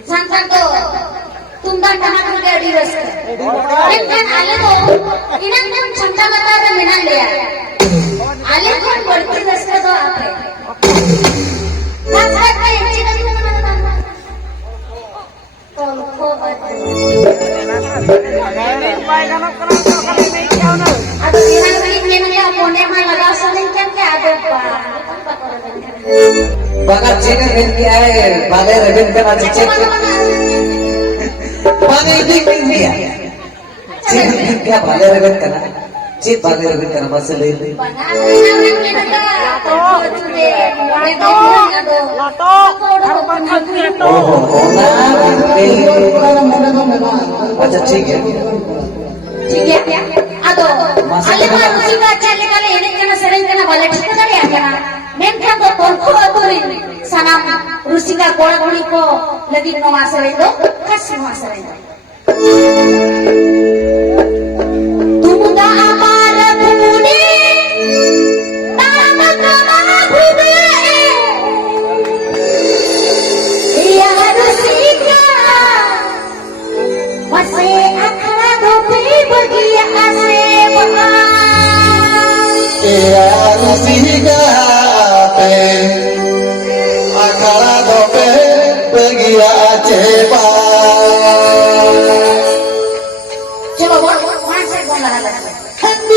सांगता तो तुमदा टमाटर के अड़ी रस लेकिन आले तो इनन कौन क्षमता बता रहे मिना लिया आले कौन बढ़ती रस का तो आप है बस बात में एक चीज तो को अब इनन भी क्या मोने में लगा सलिंग क्या बघा चेक घेतली आहे बाले रविंद्र कराचे चेक पाने दिख दिया चेक घेतल्या बाले रविंद्र करा चेक बाले रविंद्र करा मसले ओहो अच्छा ठीक है ಅದು ಅಲ್ಲಿ ಮಾರುಸಿಗ ಚಾಲೆಕಲೆ ಏನಕ್ಕೆ ಸೆರೆಂಗನ ಬಲಟಿಕ ಕಡೆ ಆಗನ ಮೆಂಖ ತೋರ್ಕೋ ತೋರಿ ಸನಂ ಋಷಿಗ ಕೋಳಗುಣಿಕೋ ಲಗಿ ನೋ ಮಾಸರೆಂದು ಕಸ್ ಮಾಸರೆಂದು ತುಮುದ ಅಪಾರ ಭೂಮಿ ತಾಮ ಕಮ ಭೂಮಿ ಯಾ ಋಷಿಗ ವಸೆ ಅಖರ ದೋಪಿ ಬಗಿಯ ಆಸೆ akara dope begia ceba coba buat masuk bola Thank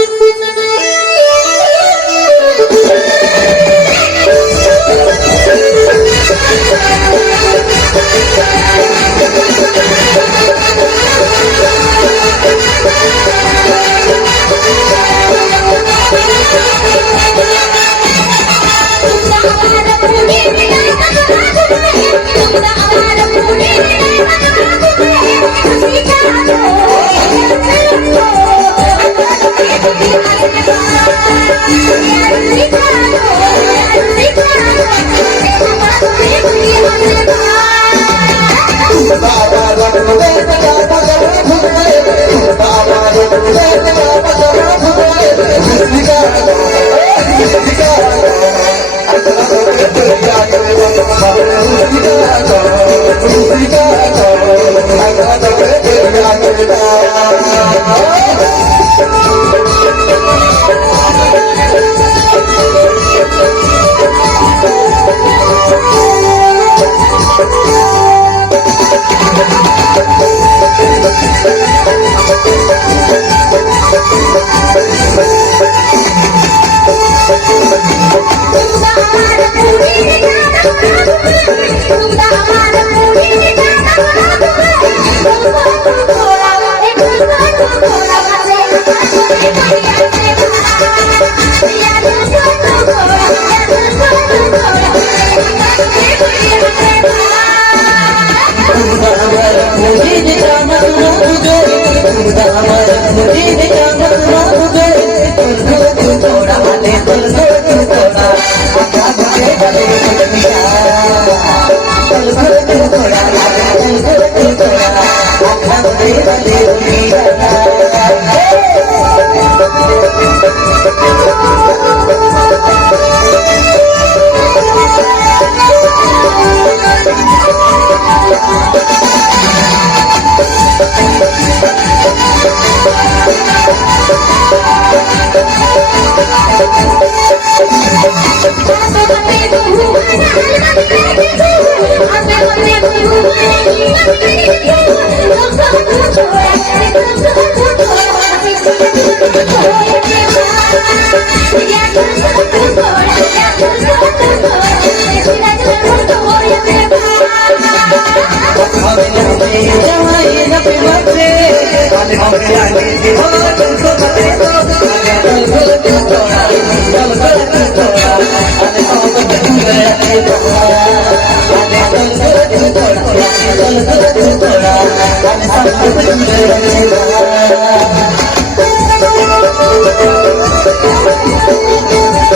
you.